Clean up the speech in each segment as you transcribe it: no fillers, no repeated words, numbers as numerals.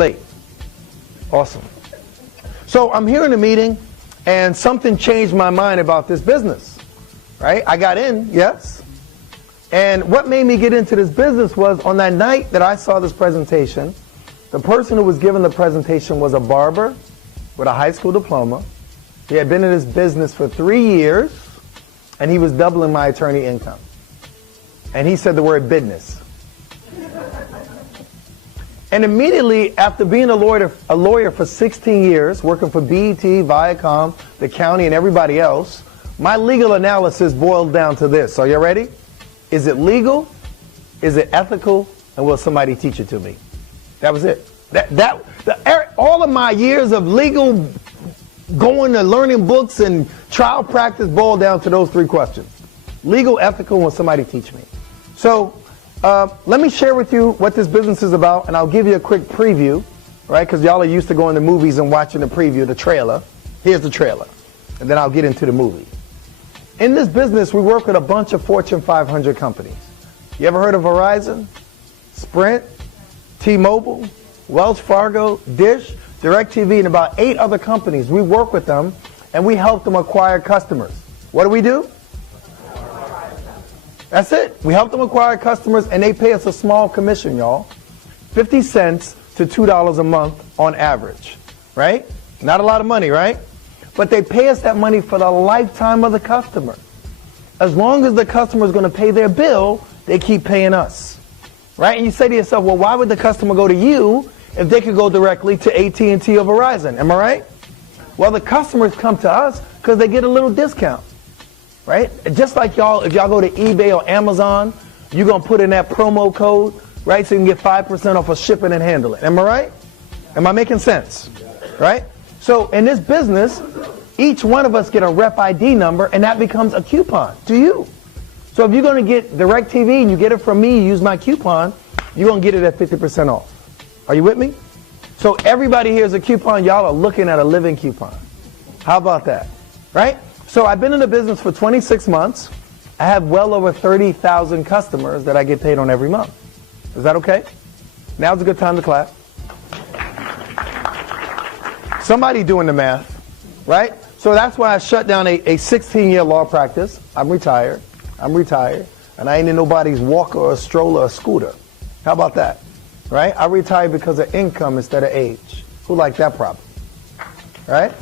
late. Awesome. So I'm here in a meeting, and something changed my mind about this business, right? I got in, yes. And what made me get into this business was on that night that I saw this presentation, the person who was giving the presentation was a barber with a high school diploma. He had been in this business for 3 years, and he was doubling my attorney income. And he said the word business. And immediately after being a lawyer for 16 years, working for BET, Viacom, the county, and everybody else, my legal analysis boiled down to this. Are you ready? Is it legal? Is it ethical? And will somebody teach it to me? That was it. All of my years of legal going to learning books and trial practice boiled down to those 3 questions. Legal, ethical, and will somebody teach me? So let me share with you what this business is about, and I'll give you a quick preview, right? Because y'all are used to going to movies and watching the preview, the trailer. Here's the trailer, and then I'll get into the movie. In this business, we work with a bunch of Fortune 500 companies. You ever heard of Verizon, Sprint, T-Mobile, Wells Fargo, Dish, DirecTV, and about 8 other companies? We work with them, and we help them acquire customers. What do? That's it. We help them acquire customers, and they pay us a small commission, y'all. 50 cents to $2 a month on average, right? Not a lot of money, right? But they pay us that money for the lifetime of the customer. As long as the customer is going to pay their bill, they keep paying us, right? And you say to yourself, well, why would the customer go to you if they could go directly to AT&T or Verizon? Am I right? Well, the customers come to us because they get a little discount. Right? Just like y'all, if y'all go to eBay or Amazon, you're going to put in that promo code, right? So you can get 5% off of shipping and handling. Am I right? Am I making sense? Right? So in this business, each one of us get a rep ID number, and that becomes a coupon to you. So if you're going to get DirecTV and you get it from me, you use my coupon, you're going to get it at 50% off. Are you with me? So everybody here is a coupon. Y'all are looking at a living coupon. How about that? Right? So I've been in the business for 26 months. I have well over 30,000 customers that I get paid on every month. Is that okay? Now's a good time to clap. Somebody doing the math, right? So that's why I shut down a 16-year law practice. I'm retired, and I ain't in nobody's walker or stroller or scooter. How about that? Right? I retired because of income instead of age. Who liked that problem? Right?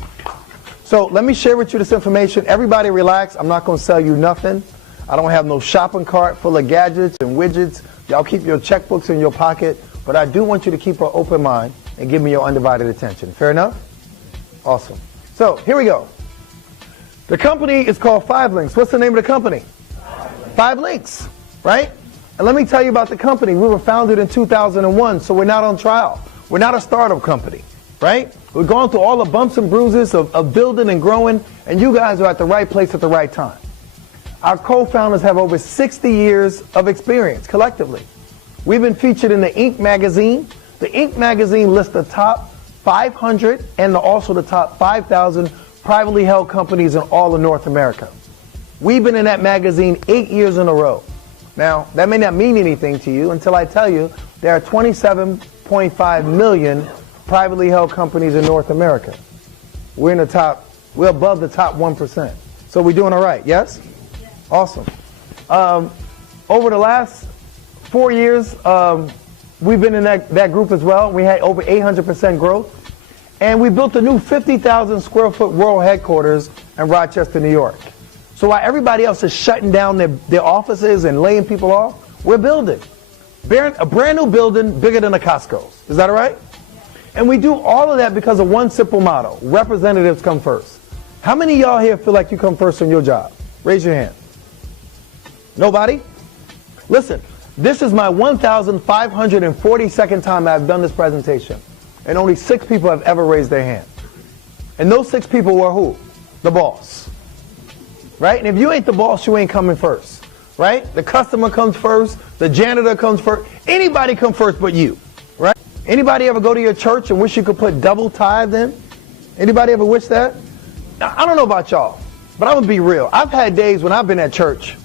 So let me share with you this information. Everybody relax. I'm not going to sell you nothing. I don't have no shopping cart full of gadgets and widgets. Y'all keep your checkbooks in your pocket. But I do want you to keep an open mind and give me your undivided attention. Fair enough? Awesome. So here we go. The company is called 5 Links. What's the name of the company? 5 Links, right? And let me tell you about the company. We were founded in 2001, so we're not on trial. We're not a startup company. Right? We're going through all the bumps and bruises of building and growing, and you guys are at the right place at the right time. Our co-founders have over 60 years of experience collectively. We've been featured in the Inc. magazine. The Inc. magazine lists the top 500 and also the top 5,000 privately held companies in all of North America. We've been in that magazine 8 years in a row. Now, that may not mean anything to you until I tell you there are 27.5 million privately held companies in North America. We're above the top 1%. So we're doing all right, yes? Awesome. Over the last 4 years, we've been in that group as well. We had over 800% growth. And we built a new 50,000 square foot world headquarters in Rochester, New York. So while everybody else is shutting down their offices and laying people off, we're building. A brand new building bigger than a Costco's. Is that all right? And we do all of that because of one simple motto: representatives come first. How many of y'all here feel like you come first on your job? Raise your hand. Nobody? Listen, this is my 1,542nd time I've done this presentation, and only 6 people have ever raised their hand. And those 6 people were who? The boss. Right? And if you ain't the boss, you ain't coming first. Right? The customer comes first. The janitor comes first. Anybody come first but you. Right? Anybody ever go to your church and wish you could put double tithe in? Anybody ever wish that? Now, I don't know about y'all, but I'm going to be real. I've had days when I've been at church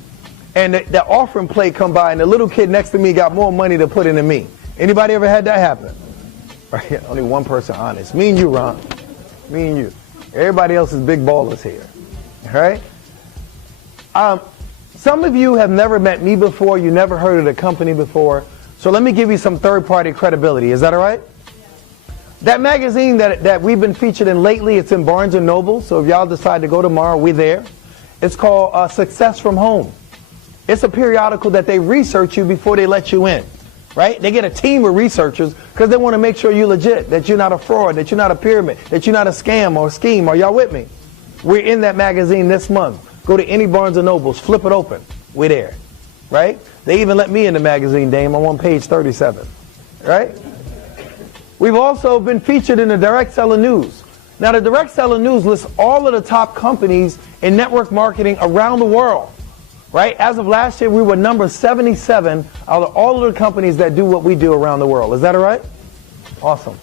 and the offering plate come by and the little kid next to me got more money to put in than me. Anybody ever had that happen? Right? Only one person honest. Me and you, Ron. Me and you. Everybody else is big ballers here. All right? Some of you have never met me before. You never heard of the company before. So let me give you some third-party credibility. Is that all right? That magazine that we've been featured in lately, it's in Barnes & Noble. So if y'all decide to go tomorrow, we're there. It's called Success from Home. It's a periodical that they research you before they let you in. Right? They get a team of researchers because they want to make sure you're legit, that you're not a fraud, that you're not a pyramid, that you're not a scam or a scheme. Are y'all with me? We're in that magazine this month. Go to any Barnes & Nobles, flip it open. We're there. Right? They even let me in the magazine, Dame. I'm on page 37. Right? We've also been featured in the Direct Seller News. Now, the Direct Seller News lists all of the top companies in network marketing around the world. Right? As of last year, we were number 77 out of all of the companies that do what we do around the world. Is that all right? Awesome.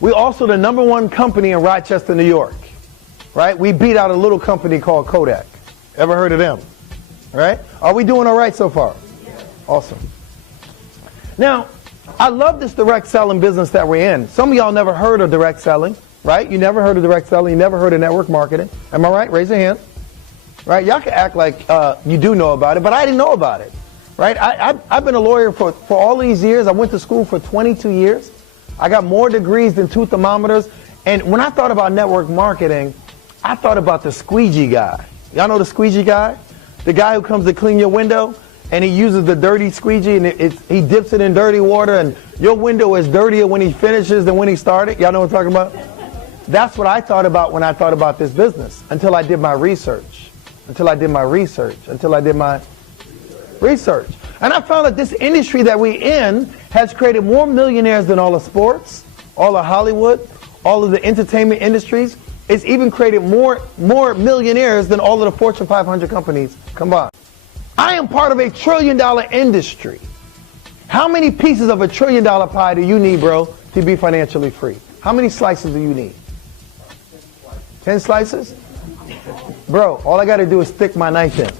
We're also the number one company in Rochester, New York. Right? We beat out a little company called Kodak. Ever heard of them? Right? Are we doing all right so far? Awesome. Now, I love this direct selling business that we're in. Some of y'all never heard of direct selling, right? You never heard of direct selling. You never heard of network marketing. Am I right? Raise your hand. Right? Y'all can act like you do know about it, but I didn't know about it. Right? I've been a lawyer for all these years. I went to school for 22 years. I got more degrees than two thermometers. And when I thought about network marketing, I thought about the squeegee guy. Y'all know the squeegee guy? The guy who comes to clean your window, and he uses the dirty squeegee, and he dips it in dirty water, and your window is dirtier when he finishes than when he started. Y'all know what I'm talking about? That's what I thought about when I thought about this business, until I did my research. Until I did my research. And I found that this industry that we're in has created more millionaires than all of sports, all of Hollywood, all of the entertainment industries. It's even created more millionaires than all of the Fortune 500 companies combined. I am part of $1 trillion industry. How many pieces of $1 trillion pie do you need, bro, to be financially free? How many slices do you need? 10 slices? Bro, all I got to do is stick my knife in.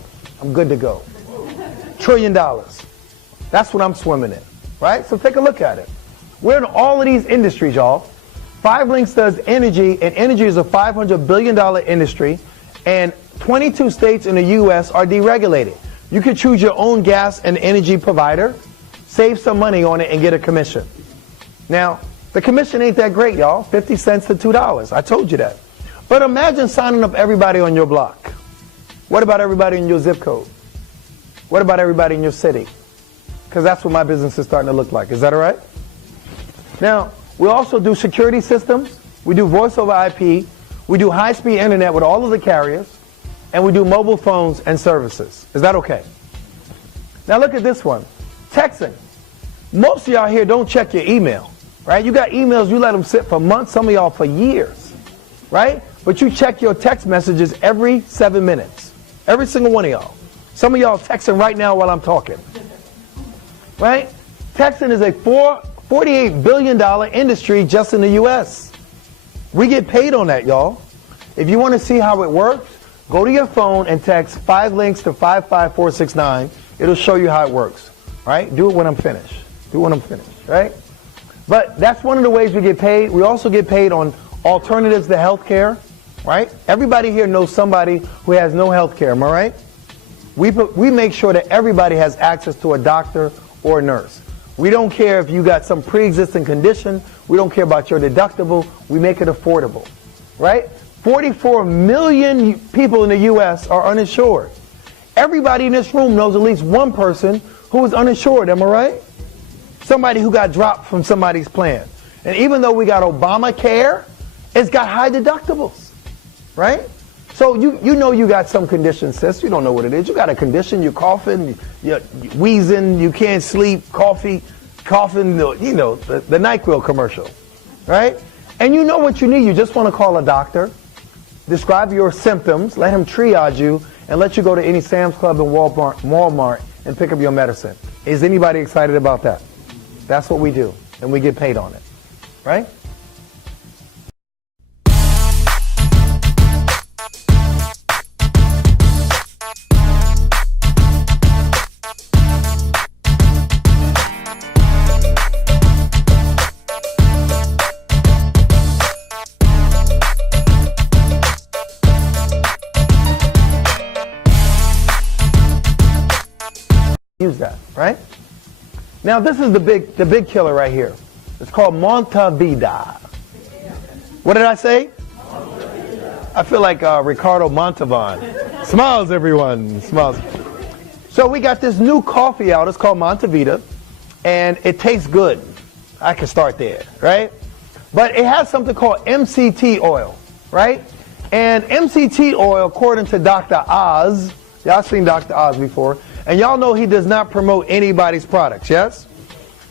I'm good to go. $1 trillion. That's what I'm swimming in, right? So take a look at it. We're in all of these industries, y'all. 5links does energy, and energy is a $500 billion industry, and 22 states in the U.S. are deregulated. You can choose your own gas and energy provider, save some money on it, and get a commission. Now, the commission ain't that great, y'all. 50 cents to $2. I told you that. But imagine signing up everybody on your block. What about everybody in your zip code? What about everybody in your city? Because that's what my business is starting to look like. Is that all right? Now, we also do security systems. We do voice over IP. We do high-speed internet with all of the carriers. And we do mobile phones and services. Is that okay? Now look at this one. Texting. Most of y'all here don't check your email. Right? You got emails, you let them sit for months, some of y'all for years. Right? But you check your text messages every 7 minutes. Every single one of y'all. Some of y'all texting right now while I'm talking. Right? Texting is a $48 billion industry just in the U.S. We get paid on that, y'all. If you want to see how it works, go to your phone and text 5links to 55469. It'll show you how it works. Right? Do it when I'm finished. Do it when I'm finished. Right? But that's one of the ways we get paid. We also get paid on alternatives to health care. Right? Everybody here knows somebody who has no health care. Am I right? We make sure that everybody has access to a doctor or a nurse. We don't care if you got some pre-existing condition. We don't care about your deductible. We make it affordable. Right? 44 million people in the U.S. are uninsured. Everybody in this room knows at least one person who is uninsured. Am I right? Somebody who got dropped from somebody's plan. And even though we got Obamacare, it's got high deductibles. Right? So you know you got some condition, sis. You don't know what it is. You got a condition. You're coughing. You're wheezing. You can't sleep. Coughing. You know, the NyQuil commercial. Right? And you know what you need. You just want to call a doctor. Describe your symptoms. Let him triage you. And let you go to any Sam's Club and Walmart and pick up your medicine. Is anybody excited about that? That's what we do. And we get paid on it. Right? Use that, right? Now this is the big killer right here. It's called Montevida. What did I say? I feel like Ricardo Montalban. Smiles, everyone. Smiles. So we got this new coffee out. It's called Montevida, and it tastes good. I can start there, right? But it has something called MCT oil, right? And MCT oil, according to Dr. Oz, y'all seen Dr. Oz before, and y'all know he does not promote anybody's products, yes?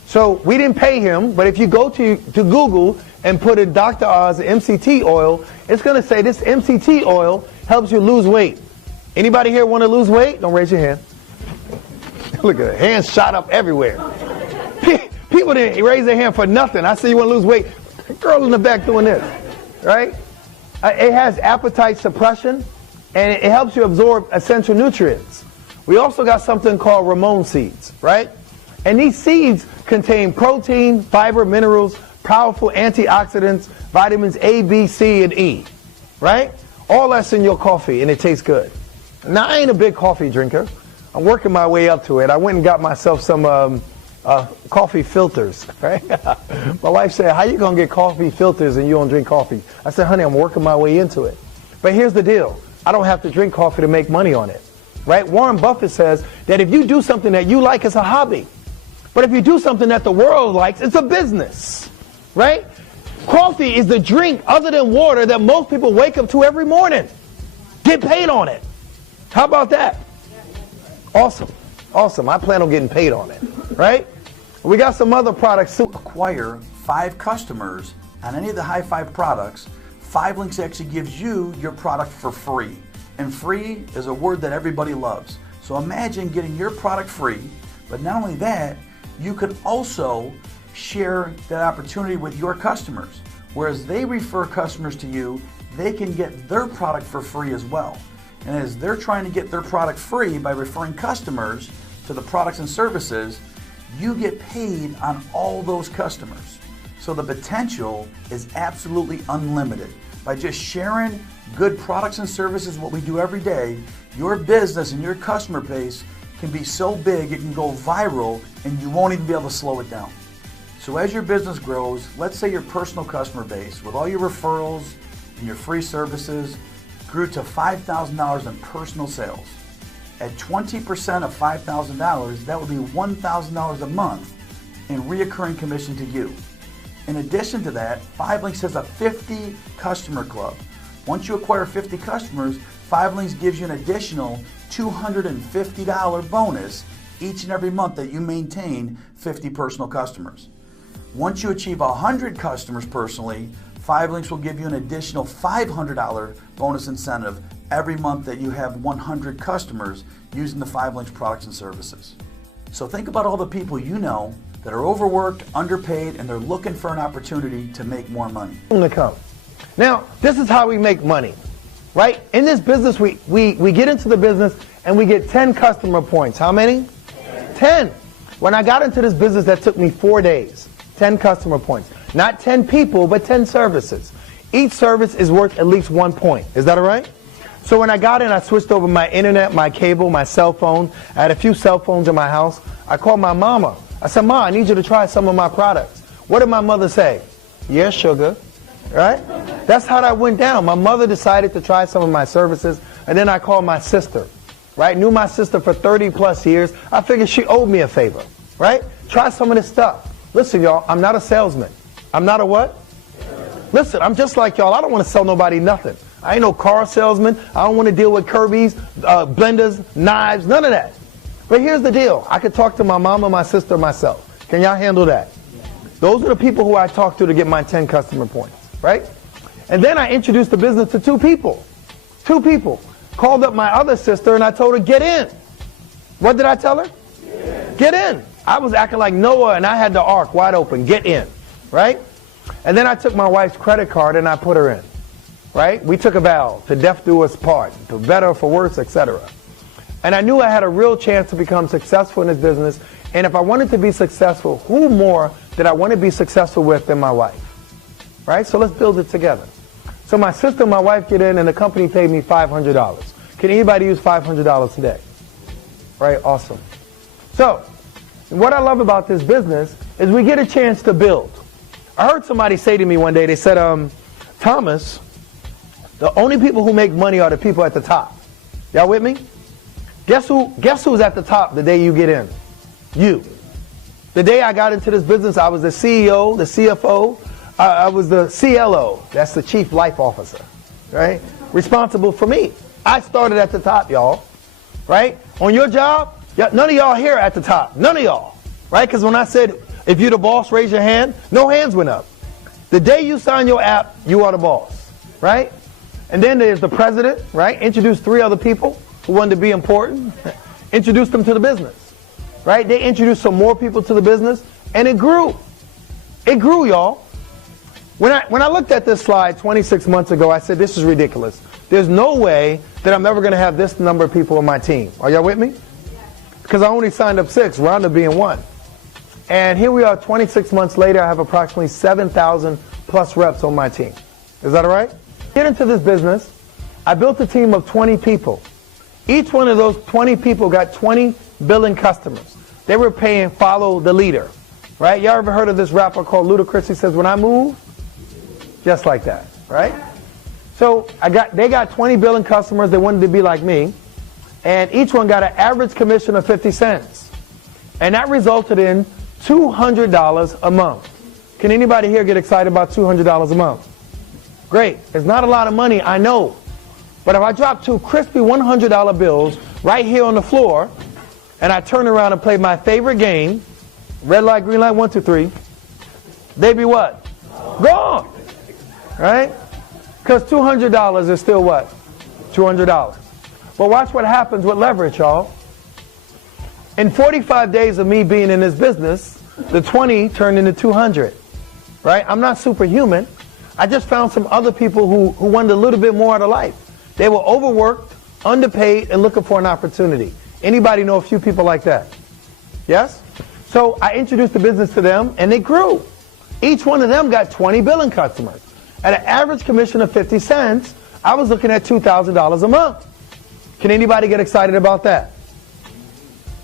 So we didn't pay him, but if you go to Google and put in Dr. Oz MCT oil, it's going to say this MCT oil helps you lose weight. Anybody here want to lose weight? Don't raise your hand. Look at it. Hands shot up everywhere. People didn't raise their hand for nothing. I say you want to lose weight. Girl in the back doing this, right? It has appetite suppression, and it helps you absorb essential nutrients. We also got something called Ramon seeds, right? And these seeds contain protein, fiber, minerals, powerful antioxidants, vitamins A, B, C, and E, right? All that's in your coffee, and it tastes good. Now, I ain't a big coffee drinker. I'm working my way up to it. I went and got myself some coffee filters, right? My wife said, how you going to get coffee filters and you don't drink coffee? I said, honey, I'm working my way into it. But here's the deal. I don't have to drink coffee to make money on it, right? Warren Buffett says that if you do something that you like, it's a hobby. But if you do something that the world likes, it's a business, right? Coffee is the drink other than water that most people wake up to every morning. Get paid on it. How about that? Awesome. Awesome. I plan on getting paid on it, right? We got some other products. Acquire 5 customers on any of the High Five products. 5 Links actually gives you your product for free. And free is a word that everybody loves. So imagine getting your product free, but not only that, you could also share that opportunity with your customers. Whereas they refer customers to you, they can get their product for free as well. And as they're trying to get their product free by referring customers to the products and services, you get paid on all those customers. So the potential is absolutely unlimited. By just sharing good products and services, what we do every day, your business and your customer base can be so big it can go viral and you won't even be able to slow it down. So as your business grows, let's say your personal customer base with all your referrals and your free services grew to $5,000 in personal sales. At 20% of $5,000, that would be $1,000 a month in reoccurring commission to you. In addition to that, 5 Links has a 50 customer club. Once you acquire 50 customers, 5 Links gives you an additional $250 bonus each and every month that you maintain 50 personal customers. Once you achieve 100 customers personally, 5 Links will give you an additional $500 bonus incentive every month that you have 100 customers using the 5 Links products and services. So think about all the people you know that are overworked, underpaid, and they're looking for an opportunity to make more money. Now, this is how we make money, right? In this business, we get into the business and we get 10 customer points. How many? 10. When I got into this business, that took me 4 days. 10 customer points. Not 10 people, but 10 services. Each service is worth at least 1 point. Is that all right? So when I got in, I switched over my internet, my cable, my cell phone. I had a few cell phones in my house. I called my mama. I said, Ma, I need you to try some of my products. What did my mother say? Yes, sugar. Right? That's how that went down. My mother decided to try some of my services, and then I called my sister. Right? Knew my sister for 30 plus years. I figured she owed me a favor. Right? Try some of this stuff. Listen, y'all, I'm not a salesman. I'm not a what? Listen, I'm just like y'all. I don't want to sell nobody nothing. I ain't no car salesman. I don't want to deal with Kirby's, blenders, knives, none of that. But here's the deal. I could talk to my mama, my sister, myself. Can y'all handle that? Those are the people who I talk to get my 10 customer points, right? And then I introduced the business to 2 people. 2 people. Called up my other sister and I told her, get in. What did I tell her? Get in. I was acting like Noah and I had the ark wide open. Get in, right? And then I took my wife's credit card and I put her in, right? We took a vow to death do us part, for better, for worse, etc. And I knew I had a real chance to become successful in this business. And if I wanted to be successful, who more did I want to be successful with than my wife, right? So let's build it together. So my sister and my wife get in and the company paid me $500. Can anybody use $500 today? Right, awesome. So, what I love about this business is we get a chance to build. I heard somebody say to me one day, they said, Thomas, the only people who make money are the people at the top. Y'all with me? Guess who's at the top the day you get in? You. The day I got into this business, I was the CEO, the CFO, I was the CLO, that's the Chief Life Officer, right? Responsible for me. I started at the top, y'all, right? On your job, none of y'all here at the top, none of y'all, right? Because when I said, if you're the boss, raise your hand, no hands went up. The day you sign your app, you are the boss, right? And then there's the president, right? Introduce 3 other people who wanted to be important, introduce them to the business, right? They introduced some more people to the business, and it grew. It grew, y'all. When I looked at this slide 26 months ago, I said, this is ridiculous. There's no way that I'm ever going to have this number of people on my team. Are y'all with me? Because I only signed up 6, round up being 1. And here we are 26 months later, I have approximately 7,000 plus reps on my team. Is that all right? Get into this business, I built a team of 20 people. Each one of those 20 people got 20 billing customers. They were paying follow the leader, right? Y'all ever heard of this rapper called Ludacris? He says, when I move, just like that, right? So they got 20 billing customers. They wanted to be like me. And each one got an average commission of 50 cents. And that resulted in $200 a month. Can anybody here get excited about $200 a month? Great. It's not a lot of money, I know. But if I drop 2 crispy $100 bills right here on the floor, and I turn around and play my favorite game, red light, green light, 1, 2, 3, they be what? Gone. Right? Because $200 is still what? $200. But watch what happens with leverage, y'all. In 45 days of me being in this business, the 20 turned into 200. Right? I'm not superhuman. I just found some other people who wanted a little bit more out of life. They were overworked, underpaid, and looking for an opportunity. Anybody know a few people like that? Yes? So I introduced the business to them, and they grew. Each one of them got 20 billing customers. At an average commission of 50 cents, I was looking at $2,000 a month. Can anybody get excited about that?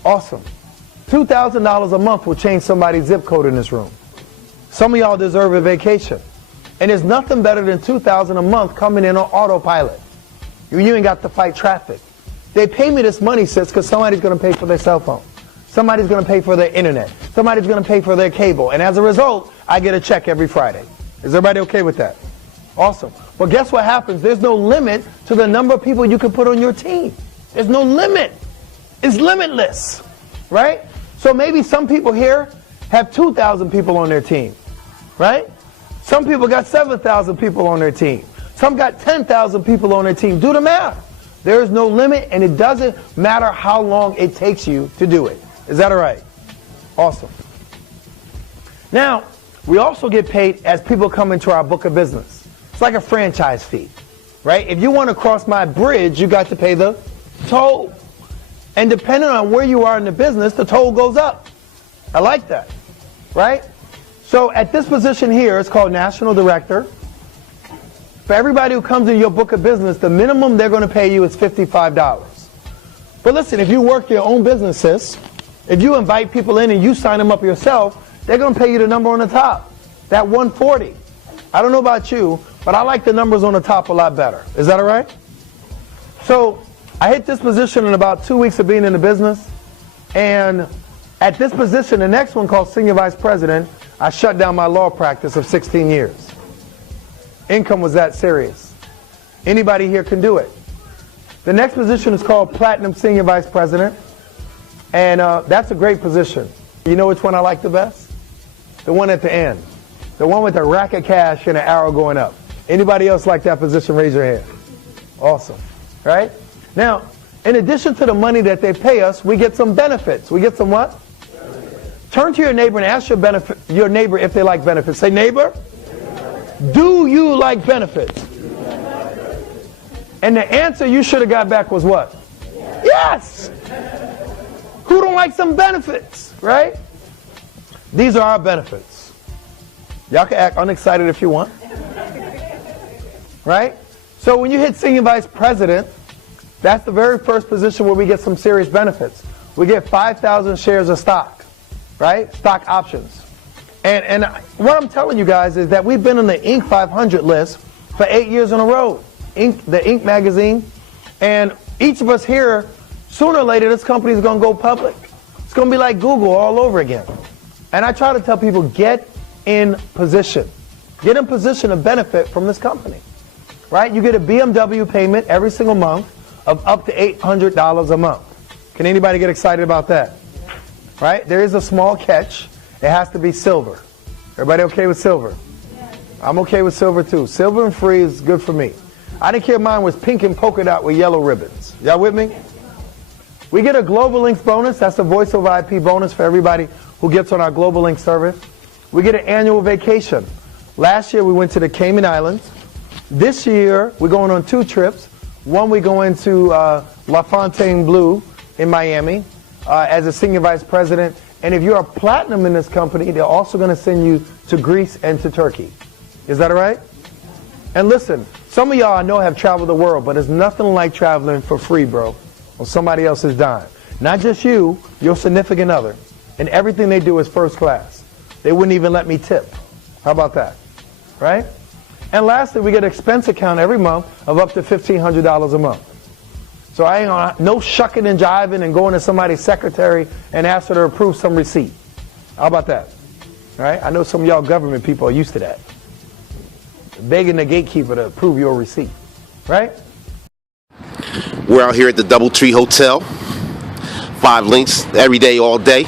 Awesome. $2,000 a month will change somebody's zip code in this room. Some of y'all deserve a vacation. And there's nothing better than $2,000 a month coming in on autopilot. You ain't got to fight traffic. They pay me this money, sis, because somebody's going to pay for their cell phone. Somebody's going to pay for their internet. Somebody's going to pay for their cable. And as a result, I get a check every Friday. Is everybody okay with that? Awesome. Well, guess what happens? There's no limit to the number of people you can put on your team. There's no limit. It's limitless, right? So maybe some people here have 2,000 people on their team, right? Some people got 7,000 people on their team. Some got 10,000 people on their team. Do the math. There is no limit, and it doesn't matter how long it takes you to do it. Is that all right? Awesome. Now, we also get paid as people come into our book of business. It's like a franchise fee, right? If you want to cross my bridge, you got to pay the toll. And depending on where you are in the business, the toll goes up. I like that, right? So at this position here, it's called National Director. For everybody who comes in your book of business, the minimum they're going to pay you is $55. But listen, if you work your own businesses, if you invite people in and you sign them up yourself, they're going to pay you the number on the top, that 140. I don't know about you, but I like the numbers on the top a lot better. Is that all right? So I hit this position in about 2 weeks of being in the business. And at this position, the next one called Senior Vice President, I shut down my law practice of 16 years. Income was that serious. Anybody here can do it. The next position is called Platinum Senior Vice President. And that's a great position. You know which one I like the best? The one at the end. The one with a rack of cash and an arrow going up. Anybody else like that position? Raise your hand. Awesome. Right? Now, in addition to the money that they pay us, we get some benefits. We get some what? Turn to your neighbor and ask your neighbor if they like benefits. Say, neighbor, do you like benefits? And the answer you should have got back was what? Yes! Who don't like some benefits, right? These are our benefits. Y'all can act unexcited if you want. Right? So when you hit Senior Vice President, that's the very first position where we get some serious benefits. we get 5,000 shares of stock, right? Stock options. And what I'm telling you guys is that we've been on the Inc. 500 list for 8 years in a row, the Inc. magazine. And each of us here, sooner or later, this company is going to go public. It's going to be like Google all over again. And I try to tell people, get in position. Get in position to benefit from this company, right? You get a BMW payment every single month of up to $800 a month. Can anybody get excited about that? Right? There is a small catch. It has to be silver. Everybody okay with silver? I'm okay with silver too. Silver and free is good for me. I didn't care if mine was pink and polka dot with yellow ribbons. Y'all with me? We get a Global Links bonus. That's a voice over IP bonus for everybody who gets on our Global Link service. We get an annual vacation. Last year we went to the Cayman Islands. This year we're going on 2 trips. One, we go into La Fontainebleau in Miami as a senior vice president. And if you're a platinum in this company, they're also going to send you to Greece and to Turkey. Is that all right? And listen, some of y'all I know have traveled the world, but it's nothing like traveling for free, bro, on somebody else's dime. Not just you, your significant other. And everything they do is first class. They wouldn't even let me tip. How about that? Right? And lastly, we get an expense account every month of up to $1,500 a month. So I ain't gonna, no shucking and jiving and going to somebody's secretary and ask her to approve some receipt. How about that? Right? I know some of y'all government people are used to that. Begging the gatekeeper to approve your receipt. Right? We're out here at the DoubleTree Hotel. 5 links every day, all day.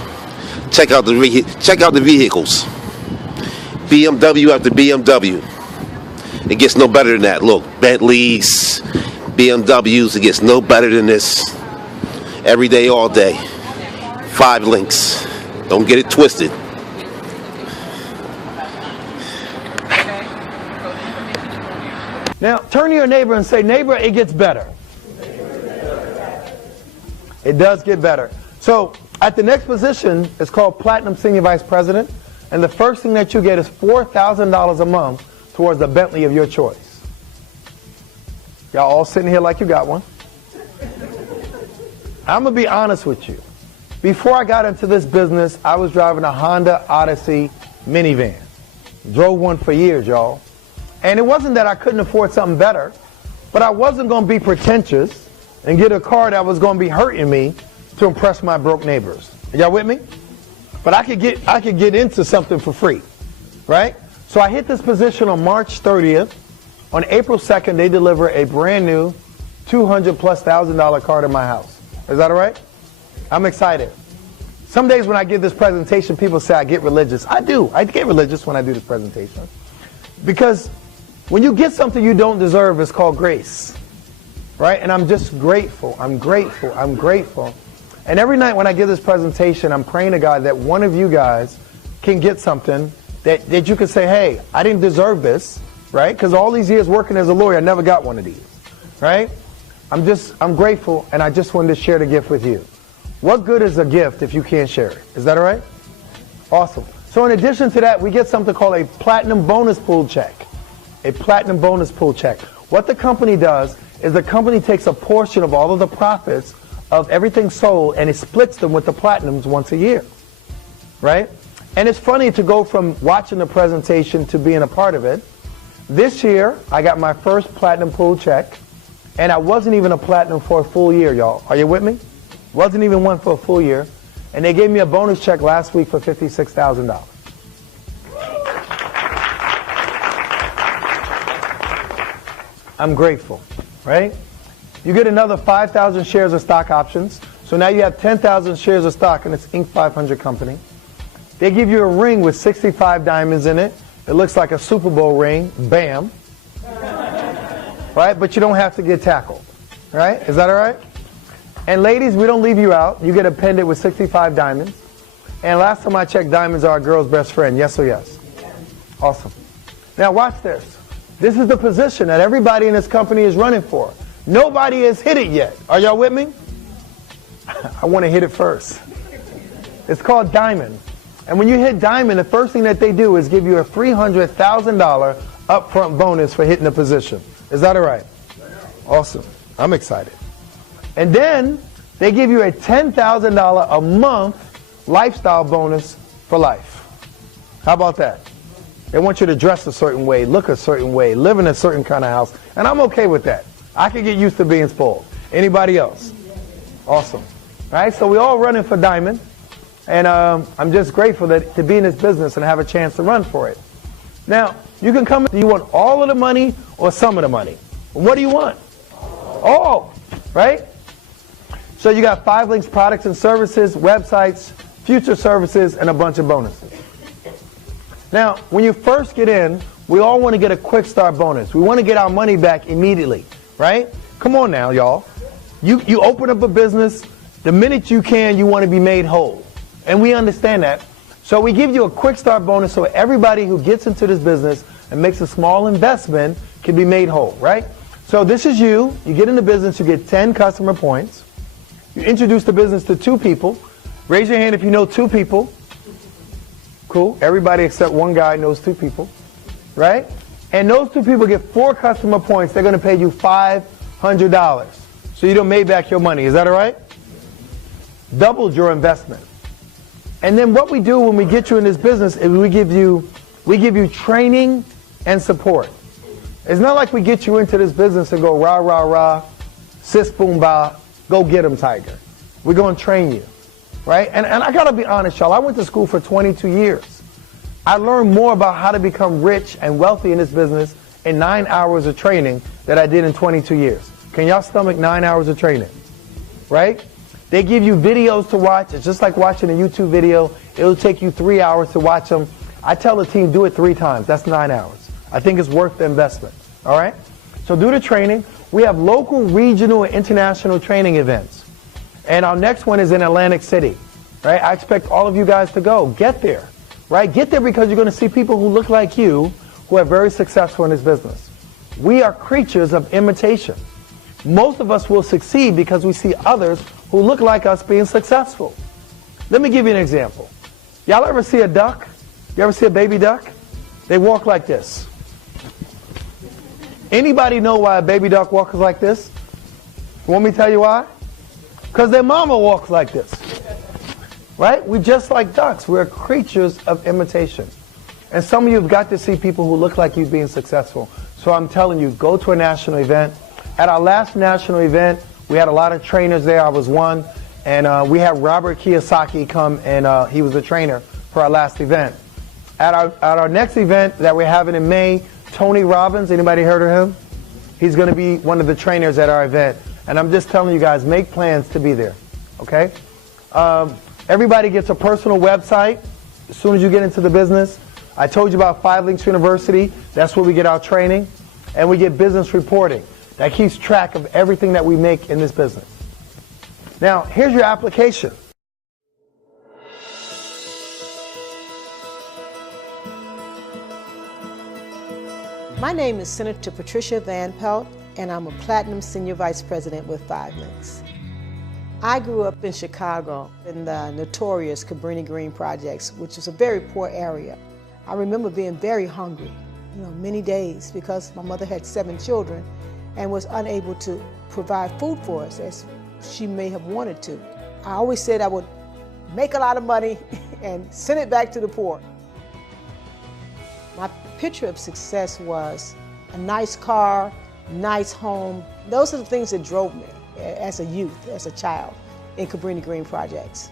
Check out the vehicles. BMW after BMW. It gets no better than that. Look, Bentleys, BMWs, it gets no better than this. Every day, all day. 5 links. Don't get it twisted. Now, turn to your neighbor and say, neighbor, it gets better. It does get better. So, at the next position, it's called Platinum Senior Vice President. And the first thing that you get is $4,000 a month towards the Bentley of your choice. Y'all all sitting here like you got one. I'm going to be honest with you. Before I got into this business, I was driving a Honda Odyssey minivan. Drove one for years, y'all. And it wasn't that I couldn't afford something better, but I wasn't going to be pretentious and get a car that was going to be hurting me to impress my broke neighbors. Y'all with me? But I could get into something for free, right? So I hit this position on March 30th. On April 2nd, they deliver a brand new $200,000+ car to my house. Is that all right? I'm excited. Some days when I give this presentation, people say I get religious. I do. I get religious when I do this presentation. Because when you get something you don't deserve, it's called grace. Right? And I'm just grateful. I'm grateful. I'm grateful. And every night when I give this presentation, I'm praying to God that one of you guys can get something that you can say, hey, I didn't deserve this, right? Because all these years working as a lawyer, I never got one of these, right? I'm grateful, and I just wanted to share the gift with you. What good is a gift if you can't share it? Is that all right? Awesome. So in addition to that, we get something called a platinum bonus pool check. A platinum bonus pool check. What the company does is the company takes a portion of all of the profits of everything sold and it splits them with the platinums once a year, right? And it's funny to go from watching the presentation to being a part of it. This year, I got my first platinum pool check, and I wasn't even a platinum for a full year, y'all. Are you with me? Wasn't even one for a full year. And they gave me a bonus check last week for $56,000. I'm grateful, right? You get another 5,000 shares of stock options. So now you have 10,000 shares of stock in this Inc. 500 company. They give you a ring with 65 diamonds in it. It looks like a Super Bowl ring. Bam. Right? But you don't have to get tackled. Right? Is that all right? And ladies, we don't leave you out. You get a pendant with 65 diamonds. And last time I checked, diamonds are a girl's best friend. Yes or yes? Awesome. Now watch this. This is the position that everybody in this company is running for. Nobody has hit it yet. Are y'all with me? I want to hit it first. It's called diamond. And when you hit diamond, the first thing that they do is give you a $300,000 upfront bonus for hitting the position. Is that all right? Awesome. I'm excited. And then They give you a $10,000 a month lifestyle bonus for life. How about that? They want you to dress a certain way, look a certain way, live in a certain kind of house. And I'm okay with that. I can get used to being spoiled. Anybody else? Awesome. All right, so we all running for Diamond. And I'm just grateful to be in this business and have a chance to run for it. Now, you can come in, do you want all of the money or some of the money? What do you want? All, right? So you got 5 links, products and services, websites, future services, and a bunch of bonuses. Now, when you first get in, we all want to get a quick start bonus. We want to get our money back immediately, right? Come on now, y'all. You open up a business, the minute you can, you want to be made whole. And we understand that. So we give you a quick start bonus so everybody who gets into this business and makes a small investment can be made whole, right? So this is you. You get in the business, you get 10 customer points. You introduce the business to 2 people. Raise your hand if you know 2 people. Cool. Everybody except one guy knows 2 people, right? And those 2 people get 4 customer points. They're going to pay you $500. So you don't made back your money. Is that all right? Doubled your investment. And then what we do when we get you in this business is we give you training and support. It's not like we get you into this business and go rah, rah, rah, sis, boom, bah, go get him, tiger. We're going to train you, right? And I got to be honest, y'all. I went to school for 22 years. I learned more about how to become rich and wealthy in this business in 9 hours of training that I did in 22 years. Can y'all stomach 9 hours of training, right? They give you videos to watch. It's just like watching a YouTube video. It'll take you 3 hours to watch them. I tell the team, do it 3 times. That's 9 hours. I think it's worth the investment, all right? So do the training. We have local, regional, and international training events. And our next one is in Atlantic City, right? I expect all of you guys to go. Get there, right? Get there because you're going to see people who look like you who are very successful in this business. We are creatures of imitation. Most of us will succeed because we see others who look like us being successful. Let me give you an example. Y'all ever see a duck? You ever see a baby duck? They walk like this. Anybody know why a baby duck walks like this? Want me to tell you why? Because their mama walks like this. Right? We're just like ducks. We're creatures of imitation. And some of you have got to see people who look like you being successful. So I'm telling you, go to a national event. At our last national event, we had a lot of trainers there. I was one. And we had Robert Kiyosaki come, and he was the trainer for our last event. At our next event that we're having in May, Tony Robbins, anybody heard of him? He's going to be one of the trainers at our event. And I'm just telling you guys, make plans to be there, okay? Everybody gets a personal website as soon as you get into the business. I told you about 5 Links University. That's where we get our training. And we get business reporting. That keeps track of everything that we make in this business. Now, here's your application. My name is Senator Patricia Van Pelt, and I'm a Platinum Senior Vice President with 5 Links. I grew up in Chicago in the notorious Cabrini Green projects, which is a very poor area. I remember being very hungry, many days, because my mother had 7 children and was unable to provide food for us as she may have wanted to. I always said I would make a lot of money and send it back to the poor. My picture of success was a nice car, nice home. Those are the things that drove me as a youth, as a child in Cabrini Green projects.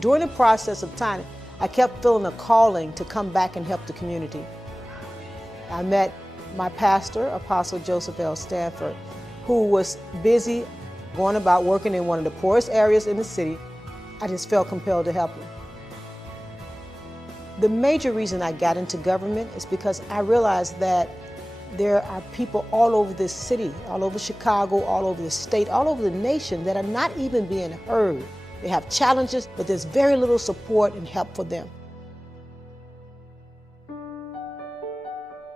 During the process of time, I kept feeling a calling to come back and help the community. I met my pastor, Apostle Joseph L. Stanford, who was busy going about working in one of the poorest areas in the city. I just felt compelled to help him. The major reason I got into government is because I realized that there are people all over this city, all over Chicago, all over the state, all over the nation that are not even being heard. They have challenges, but there's very little support and help for them.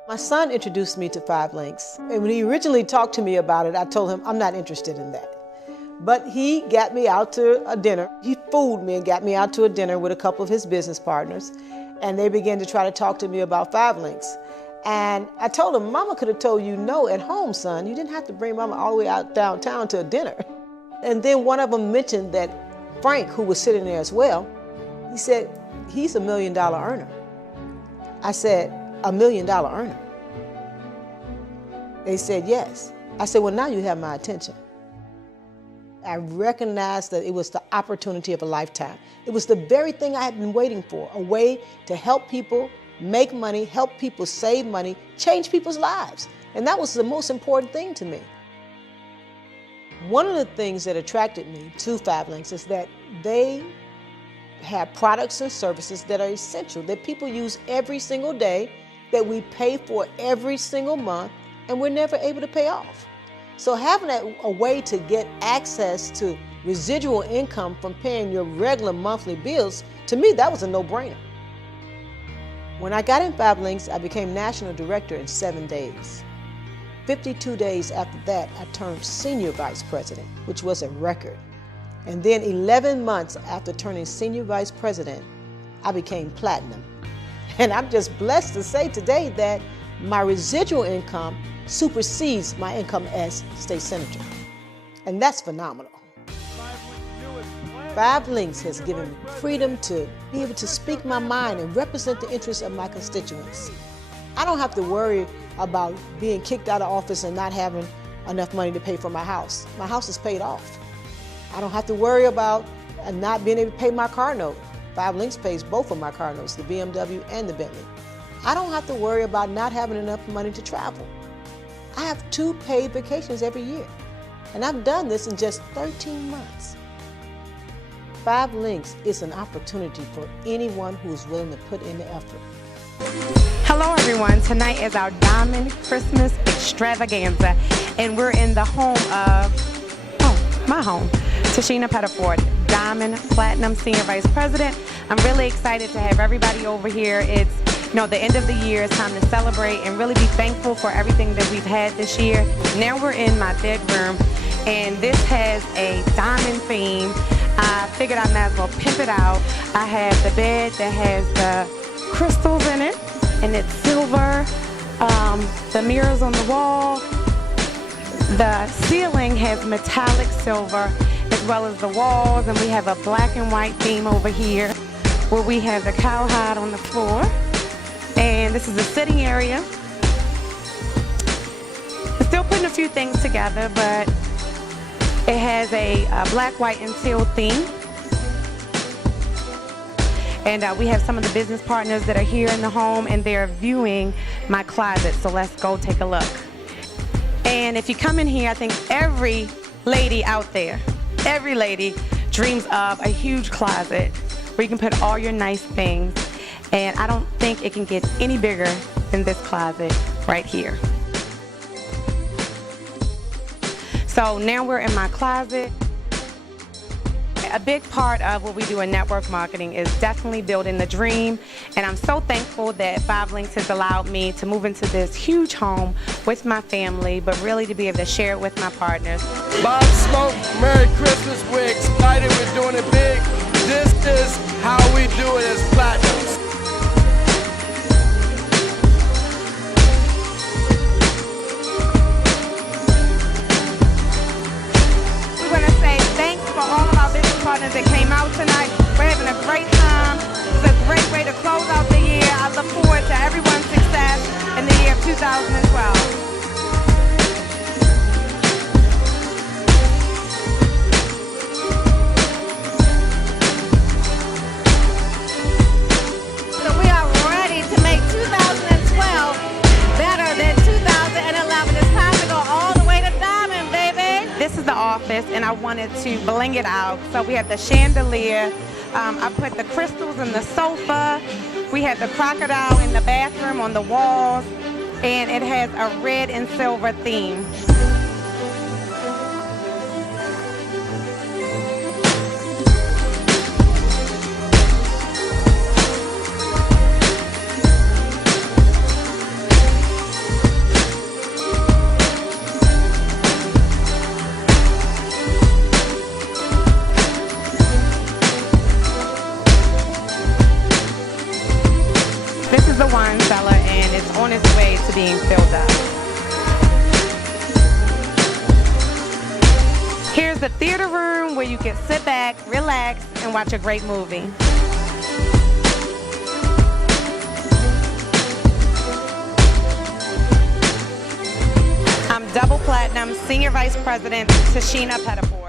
My son introduced me to 5 Links, and when he originally talked to me about it, I told him I'm not interested in that. But he got me out to a dinner. He fooled me and got me out to a dinner with a couple of his business partners, and they began to try to talk to me about 5 Links. And I told him, Mama could have told you no at home, son. You didn't have to bring Mama all the way out downtown to a dinner. And then one of them mentioned that Frank, who was sitting there as well, he said, he's $1 million earner. I said, $1 million earner? They said, yes. I said, well, now you have my attention. I recognized that it was the opportunity of a lifetime. It was the very thing I had been waiting for, a way to help people make money, help people save money, change people's lives. And that was the most important thing to me. One of the things that attracted me to 5 Links is that they have products and services that are essential, that people use every single day, that we pay for every single month, and we're never able to pay off. So having a way to get access to residual income from paying your regular monthly bills, to me, that was a no-brainer. When I got in 5 Links, I became national director in 7 days. 52 days after that, I turned senior vice president, which was a record. And then 11 months after turning senior vice president, I became platinum. And I'm just blessed to say today that my residual income supersedes my income as state senator. And that's phenomenal. 5 Links has given me freedom to be able to speak my mind and represent the interests of my constituents. I don't have to worry about being kicked out of office and not having enough money to pay for my house. My house is paid off. I don't have to worry about not being able to pay my car note. 5 Links pays both of my car notes, the BMW and the Bentley. I don't have to worry about not having enough money to travel. I have 2 paid vacations every year, and I've done this in just 13 months. 5 Links is an opportunity for anyone who is willing to put in the effort. Hello everyone, tonight is our Diamond Christmas Extravaganza, and we're in the home of, my home, Tashina Pettiford, Diamond Platinum Senior Vice President. I'm really excited to have everybody over here. It's the end of the year, it's time to celebrate and really be thankful for everything that we've had this year. Now we're in my bedroom, and this has a diamond theme. I figured I might as well pimp it out. I have the bed that has the crystals in it, and it's silver. The mirrors on the wall. The ceiling has metallic silver, as well as the walls, and we have a black and white theme over here, where we have the cowhide on the floor. And this is the sitting area. I'm still putting a few things together, but it has a black, white, and teal theme. And we have some of the business partners that are here in the home, and they're viewing my closet. So let's go take a look. And if you come in here, I think every lady out there, every lady dreams of a huge closet where you can put all your nice things. And I don't think it can get any bigger than this closet right here. So now we're in my closet. A big part of what we do in network marketing is definitely building the dream. And I'm so thankful that 5 Links has allowed me to move into this huge home with my family, but really to be able to share it with my partners. Bob Smoke, Merry Christmas. We're excited. We're doing it big. This is how we do it as Platinums. Partners that came out tonight. We're having a great time. It's a great way to close out the year. I look forward to everyone's success in the year of 2012. So we are ready to make 2012 better than 2011. It's time to go all the way to diamond, baby. This is the office, and I wanted to bling it out. So we have the chandelier. I put the crystals in the sofa. We have the crocodile in the bathroom on the walls, and it has a red and silver theme. This is the wine cellar, and it's on its way to being filled up. Here's Here's the theater room where you can sit back, relax, and watch a great movie. I'm double platinum Senior Vice President Tashina Pettiford.